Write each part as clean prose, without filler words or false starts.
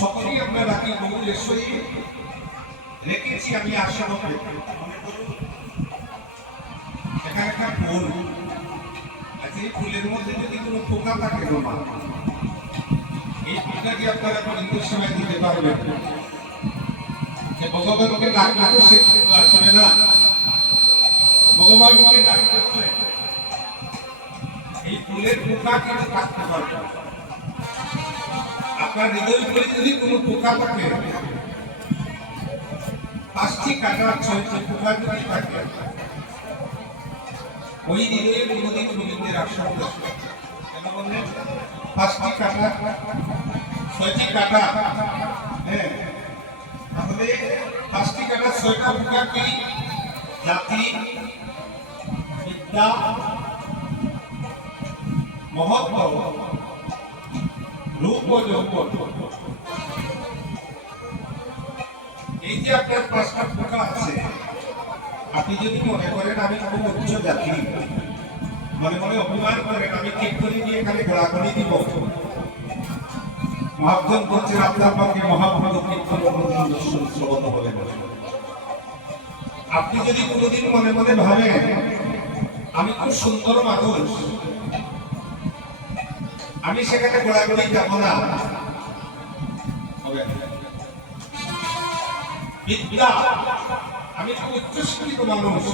সকলেই আমরা রাখি বহুলেশ্বরী রেখেছি আমি আশা করব এখানে একটা ফুল আছে, এই ফুলের মধ্যে যদি কোনো পোকা থাকে না, এই ফুলটাকে আপনারা পরিবেশ সময় দিতে পারবেন। ভগবানকে ডাক ডাকো সে আসবে না, ভগবানকে ডাক করতে এই ফুলের পোকা কিন্তু থাকতে পারবে। আপনার হৃদয় করে যদি কোনো পোকা থাকে, 5টি কাটা 6টি পোকা যদি থাকে, ওই হৃদয়ে কোনোদিন গোবিন্দের আসন বসবে। কেন বললেন 5টি কাটা 6টি কাটা? হ্যাঁ, তাহলে 5টি কাটা 6টা পোকা কি? জাতি, বিদ্যা, মহত্ব, রূপ ও যৌবন। এই যে আপনার 5টা পোকা আছে, আপনি যদি মনে করেন আমি খুব উচ্চ জাতি, মনে মনে অভিমান করেন আমি ঠিক করে দিয়ে এখানে ঘোরাঘুরি দিব, মহাজন বলছেন আপনার পক্ষে মহাভারত কীর্তন দর্শন শ্রবণ বলে বলে। আপনি যদি কোনোদিন মনে মনে ভাবেন আমি খুব সুন্দর মানুষ, আমি সেখানে ঘোরাঘুরি যাব না, বিদ্যা আমি খুব উচ্চশিক্ষিত মানুষ,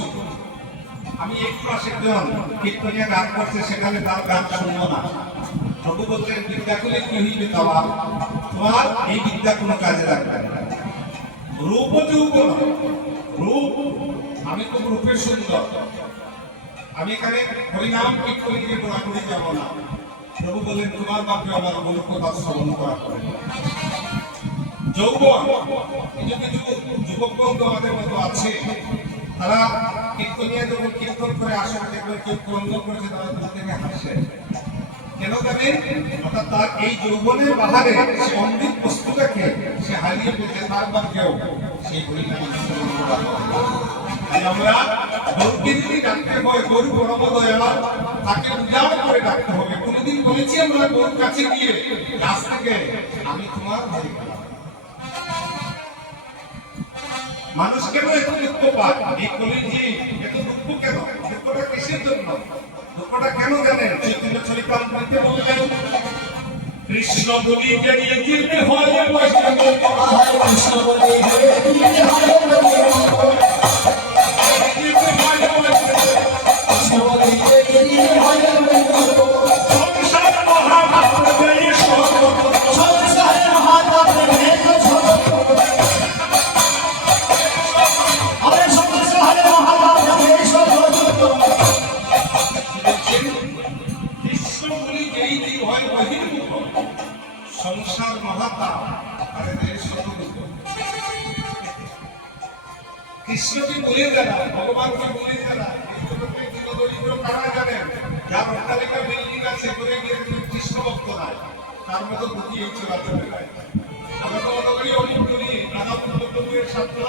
আমি একটু একজন কীর্তনিয়া গান করছে সেখানে তার গান শুনবো না। প্রভু বললেন বিদ্যা করলে কি হইবে তোমার, তোমার এই বিদ্যা কোনো কাজে লাগবে না। রূপ যৌবন, রূপ আমি খুব রূপে সুন্দর, আমি এখানে হরিনাম কীর্তন নিয়ে ঘোরাঘুরি যাব না। প্রভু বললেন তোমার বাপে আমার মূল কথা শ্রবণ করা করে। যৌবন কিছু কিছু যুবক বন্ধু আমাদের মতো আছে, তারা কীর্তনিয়া যখন কীর্তন করে আসলে দেখবেন কেউ ক্রন্দ করেছে, তারা দূর থেকে হাসে। কেন জানেন? অর্থাৎ তার এই যৌবনের বাহারে সে অমৃত বস্তুটাকে সে হারিয়ে ফেলছে, তার বাপকেও সেই হরিনাম শ্রবণ করা করে। তাই আমরা গরুকে যদি ডাকতে হয়, গরু পরম দয়াল, তাকে উজাড় করে ডাকতে হবে। কোনদিন বলেছি আমরা গরুর কাছে গিয়ে গাছ থেকে আমি তোমার ভাই? মানুষ কেন এত দুঃখ পায়? এই কলিযুগে এত দুঃখ কেন? দুঃখটা কিসের জন্য? দুঃখটা কেন জানেন? চৈতন্য চরিতামৃতে বললেন কৃষ্ণ বলি জানিয়ে চিনতে হয় বৈষ্ণব, কৃষ্ণ বলি চিনতে হয় সংসার মহাতা কৃষ্ণকে বলে দেনা, ভগবানকে বলে দেনা। কারা জানেন? যার অট্টালিকা বিল্ডিং আছে করে গিয়ে কৃষ্ণ ভক্ত নাই, তার মতো বুঝি এই চলাচলে নাই। আমরা তো মনে করি অনেক করি রাধা প্রভুর সাথে